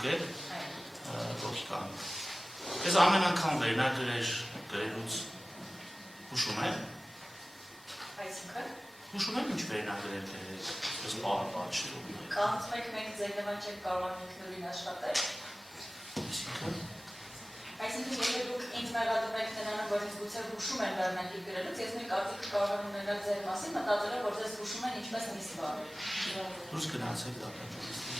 ստուգել լոգիկան։ Ես ամեն անգամ վերնագրեր գրելուց հուշում եմ։ Այսինքն։ Հուշում եմ ինչ վերնագրեր գրել, ես պատշտում եմ։ Կարծում եք մենք ձեր նման չենք կարող ինքնուրույն աշխատել։ Այսինքն եթե դուք ինձ մեղադրում եք նրանով, որ ինձ գուցե հուշում են վերնագրի գրելուց, ես նույն կարծիքը կարող եմ ունենալ ձեր մասին, մտածելով, որ ձեզ հուշում են ինչպես միստ բառ։ Դուրս գնացեք դատաճանից։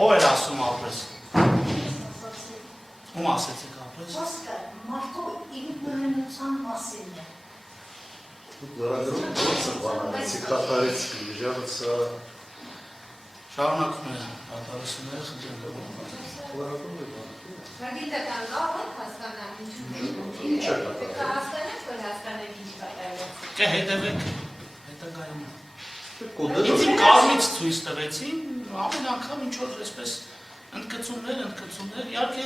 Ով էր ասում ապրես։ Ում ասեցիք ապրես։ Խոսքը մարդու ինքնուրույնության մասին է։ Լրագրում գործը բանալեցիք, կատարեցիք, միջավցա։ Շարունակում է կատարությունները խնդրեմ։ Գիտական կարող եք հասկանալ ինչու։ Ինչ է կատարել։ Պետք է հասկանաք, որ հասկանեք ինչ կատարել։ Կե հետևեք հետագայում։ Կոդը Ինձ իմ կազմից ցույց տվեցին, ամեն անգամ ինչ որ այսպես ընդգծումներ, իհարկե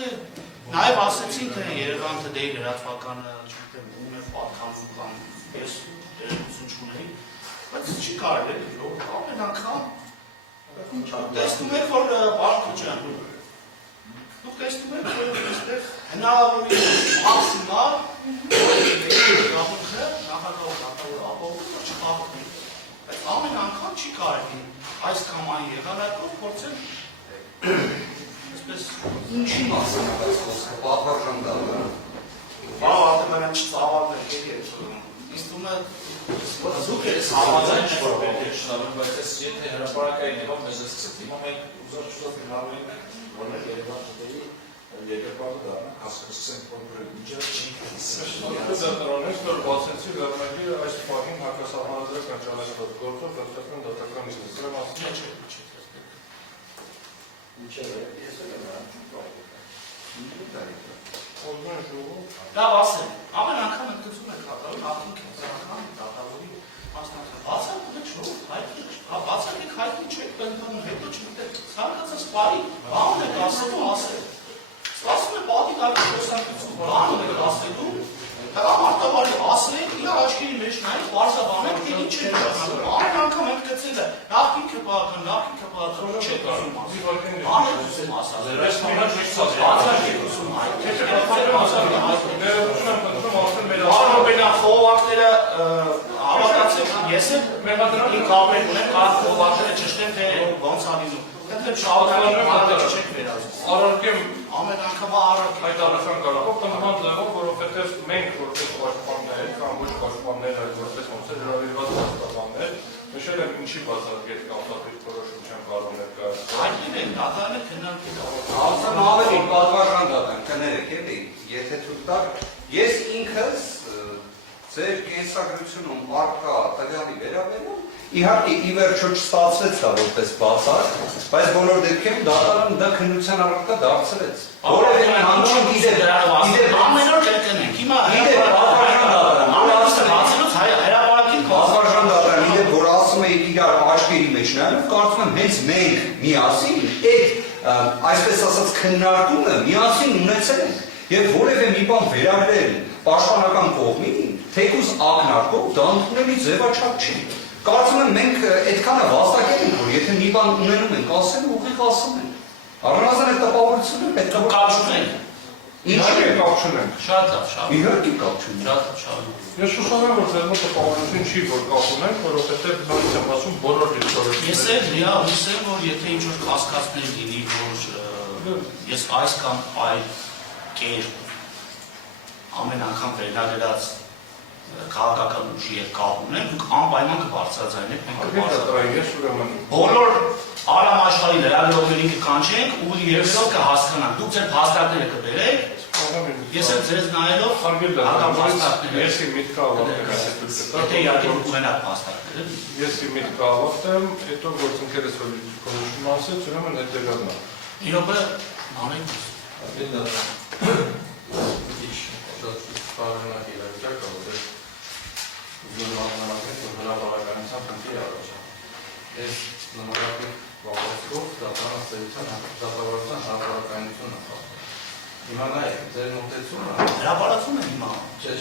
նաև ասեցին, թե Երևան TD-ի լրատվականը, չգիտեմ, ում է պատկանում կամ ես դերություն չունեի, բայց չի կարելի, ամեն անգամ տեսնում եք, որ Վարդը ջան, դուք տեսնում եք, որ այստեղ հնարավորինս մաքսիմալ գաղութը նախագահ ապահովում չխախտի, բայց ամեն անգամ չի կարելի այս կամ այն եղանակով փորձել այսպես Ինչի մասին է այս խոսքը, պատվարժան դառը։ բավարարը մենակ չծավալներ ելի է ինձ թվում է զուգ է համաձայն ինչ-որ բայց ես եթե հրապարակային եղավ մեզ ես սկսեց, հիմա մենք ուզոր չուզով հնարավորին ենք, որներ Երևան TD-ի երկրպագը դառնա, հասկացենք կոնկրետ միջև չի Դատարանից նոր բացեցի վերնագիրը այս պահին հակասահմանադրական ճանաչված գործով դատական դատական իշխանության մասին Ես լավ ասեմ, ամեն անգամ ընդգծում եք կատարում, նախին կենցանական դատավորի մասնակցում, բացակեք հայտնի չեք պենտանում, հետո չգիտեք, ցանկացած պարի բան եք ասելու ասել, ասում է պատի դարի խոսակցություն, բան եք ասելու, Մարտավարի ասեք, իր աչքերի մեջ նայեք, բարձաբանեք, թե ինչ է ասում, ամեն անգամ ընդգծել է, նախին կպահական, չեք ասում ասում, բան եք ուսում ասած, Բարոբենա խողովակները հավատացեք, ես եմ իմ կապեր ունեմ, կար խողովակները ճշտեմ, թե ոնց ալինում, հետև շաղդարի մարդը չեք վերազում, Արարքեմ ամեն անգամա արարք հայտարարական կարողով տնման ձևով, որովհետև մենք որպես պաշտպաններ կամ ոչ պաշտպաններ, այլ որպես ոնց է հրավիրված պաշտպաններ, նշել եմ ինչի բացառիկ կապտապից որոշում չեմ կարող ներկայացնել։ Հայտնի ենք, դատարանը քննարկել։ Ասեմ ավելի պատվարժան դատան, կներեք, էլի, եթե թույլ տար, ես ինքս ձեր կենսագրությունում առկա տվյալի վերաբերյալ իհարկե ի վերջո չստացվեց դա որպես բացառ, բայց բոլոր դեպքերում դատարանը դա քննության առարկա դարձրեց։ Որովհետև հանուն գիտեք, ամեն օր կրկնենք, հիմա պատվարժան դատարան, իդեպ որ ասում եք իրար աչքերի մեջ նայելով, կարծում եմ հենց մենք միասին այդ այսպես ասած քննարկումը միասին ունեցել ենք եւ որևէ մի բան վերագրել պաշտպանական կողմին, թեկուզ ակնարկով դա ընդունելի ձևաչափ չի։ Կարծում եմ մենք այդքանը վաստակել ենք, որ եթե մի բան ունենում ենք ասել, ուղիղ ասում ենք։ Առանձին այդ տպավորությունը պետք է կապ չունենք։ Իհարկե կապ չունենք։ Շատ լավ, շատ։ Իհարկե կապ չունենք։ Շատ լավ։ Ես հուսով եմ, որ ձեր մոտ տպավորություն չի, որ կապ ունենք, որովհետև նորից եմ ասում բոլոր դիտորությունները։ Ես էլ հույս եմ, որ եթե ինչ-որ կասկածներ լինի, որ ես այս կամ այլ կերպ ամեն անգամ վերնագրած քաղաքական ուժի հետ կապ ունեն, դուք անպայման կբարձրաձայնեք, մենք կբարձրաձայնենք։ Բոլոր Արամ աշխարհի լրագրողներին կկանչենք ու երկրորդ կհասկանանք, դուք ձեր փաստարկները կբերեք, ես էլ ձեզ նայելով Ես իմ միտքը ավարտեմ, եթե իհարկե ունենաք փաստարկները։ Ես իմ միտքը ավարտեմ, հետո գործընկերս որ քննություն ասեց, ուրեմն հետևյալն է։ Իրոք անենք Պարոնակ իրավիճակը, որ զորավարականացնենք, որ հրապարականության խնդիր առաջա։ Ես նմանատիպ վավացքով դատարանասերության դատավարության հրապարականությունը Հիմա նայեք, ձեր մոտեցումը հրապարացում է հիմա։ Չէ,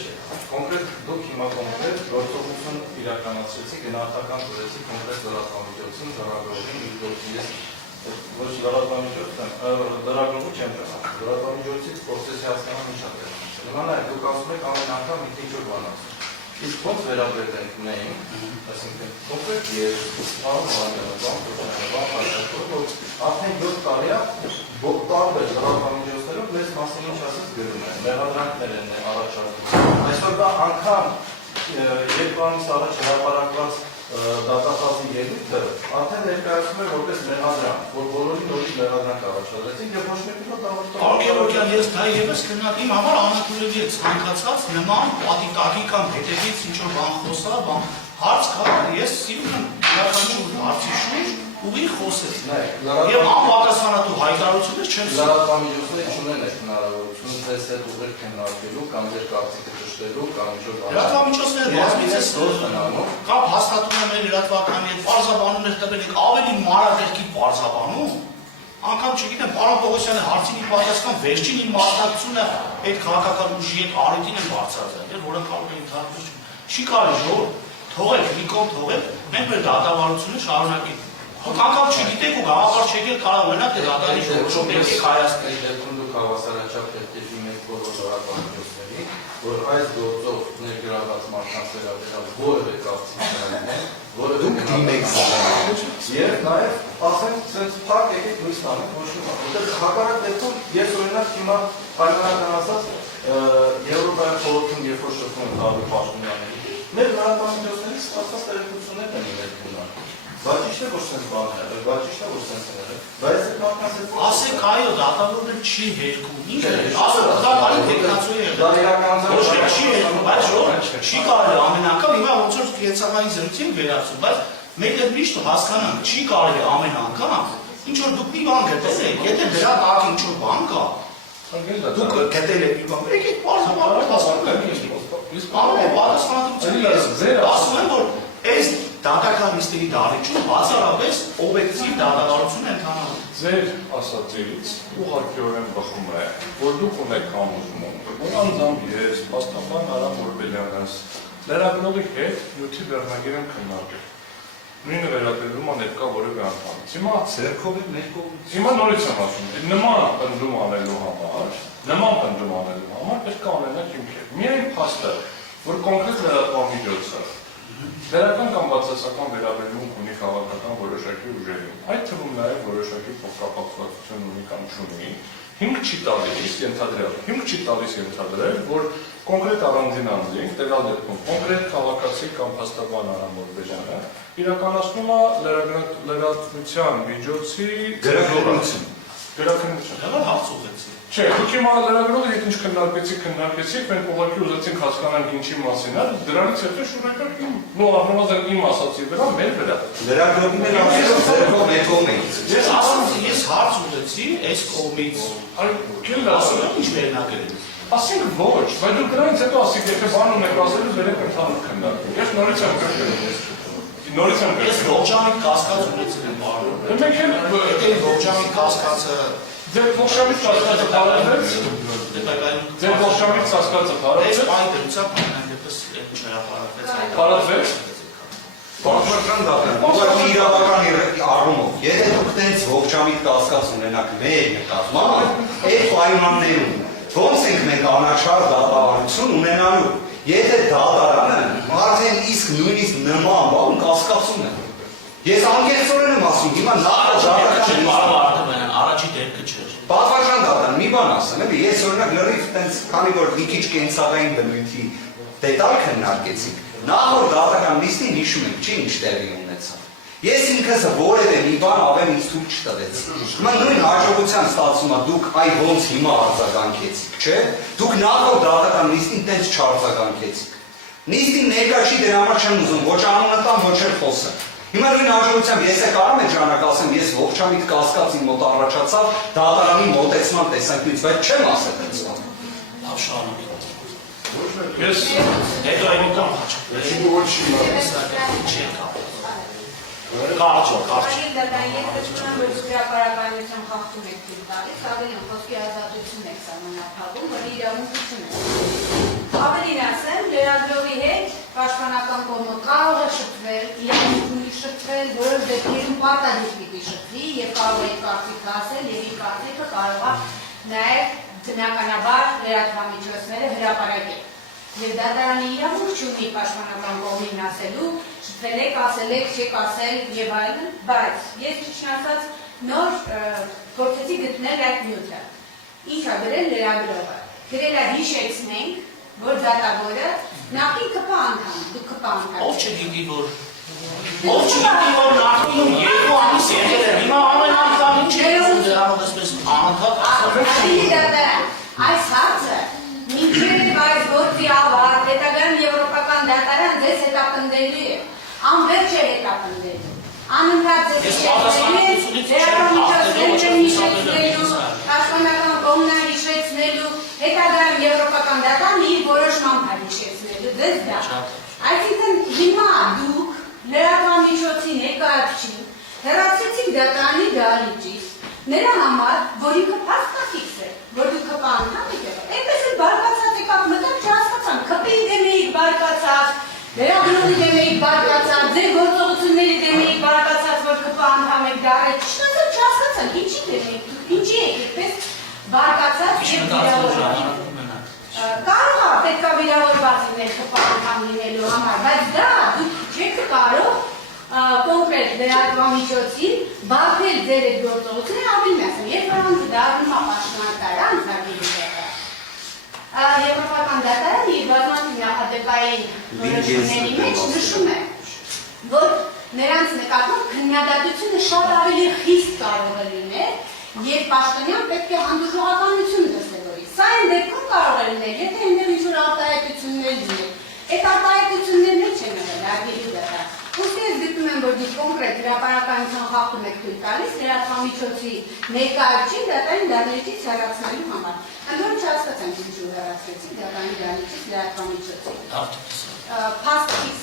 կոնկրետ դուք հիմա կոնկրետ գործողություն իրականացրեցի, գնահատական ծրեցի կոնկրետ լրատվամիջոցին, լրագրողին, ես ոչ լրատվամիջոցն եմ, լրագրողը չեմ ճանաչում, լրատվամիջոցից փորձեցի հասկանալ ինչ է տեղի։ Հիմա նայեք, դուք ասում եք ամեն անգամ մի ինչ-որ բան ասում։ Իսկ ոնց վերաբերել ենք ունեին, այսինքն կոնկրետ ես արդեն 7 տարի է տարբեր լրատվամիջոցներով մեզ մասին ինչ ասած գրում են, մեղադրանքներ են առաջարկում։ Այսօր դա անգամ երկու ամիս առաջ հրապարակված դատախազի ելույթը արդեն ներկայացում է որպես մեղադրանք, որ բոլորին նորից մեղադրանք առաջադրեցին եւ ոչ մեկը դա Արգելոկյան, ես դա եւս քննադիմ համար անընդունելի է ցանկացած նման պատիտակի կամ հետևից ինչ-որ բան խոսա, հարց կա, ես սիրում եմ յուրաքանչյուր հարցի շուրջ ուղիղ խոսել։ Եվ անպատասխանատու հայտարարություններ չեմ սիրում։ լրատվամիջոցները չունեն այդ հնարավորությունը ձեզ հետ ուղիղ քննարկելու կամ ձեր կարծիքը ճշտելու կամ ինչ-որ բան։ Լրատվամիջոցները բազմիցս կամ հաստատում են մեր լրատվականի հետ պարզաբանումներ տվել եք ավելի մանրակերպի պարզաբանում։ Անկամ չգիտեմ, պարոն Պողոսյանը հարցին ի պատասխան վերջին իմ մասնակցությունը այդ քաղաքական ուժի հետ արետին են բարձրացել, որը կարող է ընդհանրապես չի կարելի ժողով թողել, մի կողմ թողել, մենք մեր դատավարությունը շարունակենք։ Դուք անգամ չգիտեք ու գաղափար չեք էլ կարող ունենաք թե դատարանի շրջանում պետք է հայացնել։ Դեպքում դուք հավասարաչափ պետք է դիմեք բոլոր լրատվամիջոցների, որ այս գործով ներգրավված մարդկանց վերաբերյալ որևէ կապցիքներ որևէ դիմեք եւ նաեւ ասենք sense փակ եկեք լույս տանեք ոչ մի բան։ Որտեղ հակառակ դեպքում ես օրինակ հիմա պայմանական ասած Եվրոպայի խորհրդում երբ որ շփվում եմ տարբեր պաշտոնյաների, մեր լրատվամիջոցներից ստացած տեղեկություններ են իրենք ունենալ։ Բայց ճիշտ է որ sense բան է, բայց ճիշտ է որ sense է։ Բայց այդ մարդկանց հետ ասեք այո, դատավորը չի հերքում։ Ինչ է։ Ասեք դա բանի տեխնացու է։ դա իրականության ոչ մի չի հերքում, բայց չի կարելի ամեն անգամ հիմա ոնց որ կենցաղային զրույցին վերացում, բայց մենք էլ միշտ հասկանանք, չի կարելի ամեն անգամ ինչ որ դուք մի բան գտել եք, եթե դրա տակ ինչ որ բան կա, դուք գտել եք մի բան, եկեք բարձրաբար հասկանանք։ Ամեն պատասխանատվությունը ասում եմ, որ այս դատական նիստերի դարիճում բացառապես օբյեկտիվ դատավարություն են ընթանալու։ Ձեր ասածից ուղղակիորեն բխում է, որ դուք ունեք համոզում, որ անձամբ ես, փաստաբան Արամ Օրբելյանս, լրագրողի հետ նյութի վերնագիր եմ քննարկել։ Նույնը վերաբերում է ներկա որևէ անդամից։ Հիմա Ձերքով է մեր կողմից։ Հիմա նորից եմ ասում, նման պնդում անելու համար պետք է անենաք հիմքեր։ Միայն փաստը, որ կոնկրետ լրատվամիջոցը դերական կամ բացասական վերաբերմունք ունի քաղաքական որոշակի ուժերին, այդ թվում նաև որոշակի փոխկապակցություն ունի կամ չունի, հիմք չի տալիս ենթադրել, որ կոնկրետ առանձին անձինք, տվյալ դեպքում կոնկրետ քաղաքացի կամ փաստաբան Արամ Օրբելյանը իրականացնում է լրատվության միջոցի Գրաքննություն։ Դա հարց ուղեցի։ Չէ, դուք հիմա լրագրողը հետ ինչ քննարկեցիք, մենք ուղղակի ուզեցինք հասկանալ ինչի մասին է, դրանից հետո շուրեկար առնվազն իմ ասացի վրա, մեր վրա։ Լրագրողի մեր ասելով ձերքով մեր կողմից։ Ես հարց ուզեցի այս կողմից։ Ասում եմ ինչ վերնագրել։ Ասենք ոչ, բայց դուք դրանից հետո ասիք, եթե բան ունեք ասելու, վերեք ընդհանուր քննարկում։ Ես նորից եմ Ես ողջամիտ կասկած ունեցել եմ բարոն։ Մենք էլ եթե ողջամիտ կասկածը ձեր ողջամիտ կասկածը բարելվեց։ Ձեր ողջամիտ կասկածը բարելվեց։ Այս դրությամբ այնպես չհրապարակվեց։ Բարելվեց։ Բարձրական դատան, ուղղակի իրավական առումով, եթե դուք տենց ողջամիտ կասկած ունենաք մեր նկատմամբ, այդ պայմաններում ոնց ենք մենք անաչառ դատավարություն ունենալու։ Եթե դատարանը արդեն իսկ նույնիսկ նման բան կասկածում է։ Ես անկեղծորեն եմ ասում, հիմա առաջի դեպքը չէր։ Պատվարժան դատարան մի բան ասեմ, էլի ես օրինակ լրիվ տենց քանի որ մի քիչ կենցաղային բնույթի դետալ քննարկեցինք, նախորդ դատական նիստին հիշում եք, չի ինչ տեղի ունեցավ։ Ես ինքս որևէ մի բան ավեն ինձ թույլ չտվեց։ Հիմա նույն հաջողության ստացվում է դուք այ ոնց հիմա արձագանքեցիք, չէ՞։ Դուք նախորդ դատական նիստին տենց չարձագանքեցիք։ Նիստին ներկա չի դրա համար չեմ ուզում ոչ անունը տամ, ոչ էլ խոսեմ։ Հիմա նույն հաջողությամբ ես կարամ եմ ժամանակ ասեմ, ես ողջամիտ կասկածին մոտ առաջացավ դատարանի մոտեցման տեսանկյունից, բայց չեմ ասել այս բանը։ Լավ շարունակեք։ Ես հետո այն կամ Հրապարակայնության խախտում եք թույլ տալիս, ավելի խոսքի ազատություն եք սահմանափակում, որի իրավունք չունեք։ Ավելին ասեմ, լրագրողի հետ պաշտպանական կողմը կարող է շփվել, իրենք ունի շփվել, որոշ դեպքերում պարտադիր պիտի շփվի եւ կարող է կարծիք ասել եւ իր կարծիքը կարող է նաեւ բնականաբար լրատվամիջոցները հրապարակել։ Եվ դատարանի իրավունք չունի պաշտպանական կողմին ասելու, շփվել եք, ասել եք, չեք ասել եւ այլն, բայց ես ճիշտ ասած նոր փորձեցի գտնել այդ նյութը։ Ինչ է գրել լրագրողը։ Գրել է հիշեցնենք, որ դատավորը նախին ԿՊ անդամ, դու ԿՊ անդամ։ Ով չգիտի որ նախին 2 ամիս եղել է, հիմա ամեն անգամ ինչ է դրանով այսպես անդամ։ Այս հարցը մինչև այս գործի ավարտ հետագայում եվրոպական դատարան ձեզ հետապնդելու է, անվերջ է հետապնդելու, անընդհատ ձեզ հիշեցնելու, պաշտպանական կողմն հիշեցնելու, հետագայում եվրոպական դատարանը իր որոշմամբ է հիշեցնելու, ձեզ դա։ Այսինքն հիմա դուք լրատվամիջոցի ներկայացուցիչ հեռացրեցիք դատարանի դահլիճից, նրա համար, որ ինքը փաստաթիքս է, որ դուք ԿՊ անդամ եք եղել, այնպես էլ բարկացած եկավ մտակ չհասկացան, ԿՊ-ի դեմ էիք բարկացած, լրագրողի դեմ էիք բարկացած, ձեր գործողությունների դեմ էիք բարկացած, որ ԿՊ անդամ եք դարել, ճիշտ ասած չհասկացան, ինչի դեմ եք դուք, ինչի եք այդպես բարկացած եւ վիրավորված։ Կարող է պետք է վիրավորված լինել ԿՊ անդամ լինելու համար, բայց դա դուք չեք կարող կոնկրետ լրատվամիջոցին բախել ձեր այդ գործողությունը ավելի մեծ։ Երբ նրանց դառնում է պաշտպանական ծրագիրը, եվրոպական դատարանը իր բազմաթիվ նախադեպային որոշումների մեջ նշում է, որ նրանց նկատմամբ քննադատությունը շատ ավելի խիստ կարող է լինել, եւ պաշտոնյան պետք է հանդուրժողականություն դրսևորի։ Սա այն դեպքում կարող է լինել, եթե այնտեղ ինչ-որ արտահայտություններ լինեն։ Այդ արտահայտություններն չեն եղել արգելի դատարան։ Ուստի ես դիտում եմ, որ դուք կոնկրետ հրապարակայնության խախտում եք թույլ տալիս լրատվամիջոցի ներկայացուցիչ դատարանի դահլիճից հեռացնելու համար։ Ընդ որում չհասկացանք ինչու հեռացրեցիք դատարանի դահլիճից լրատվամիջոցի։ Փաստաթիքս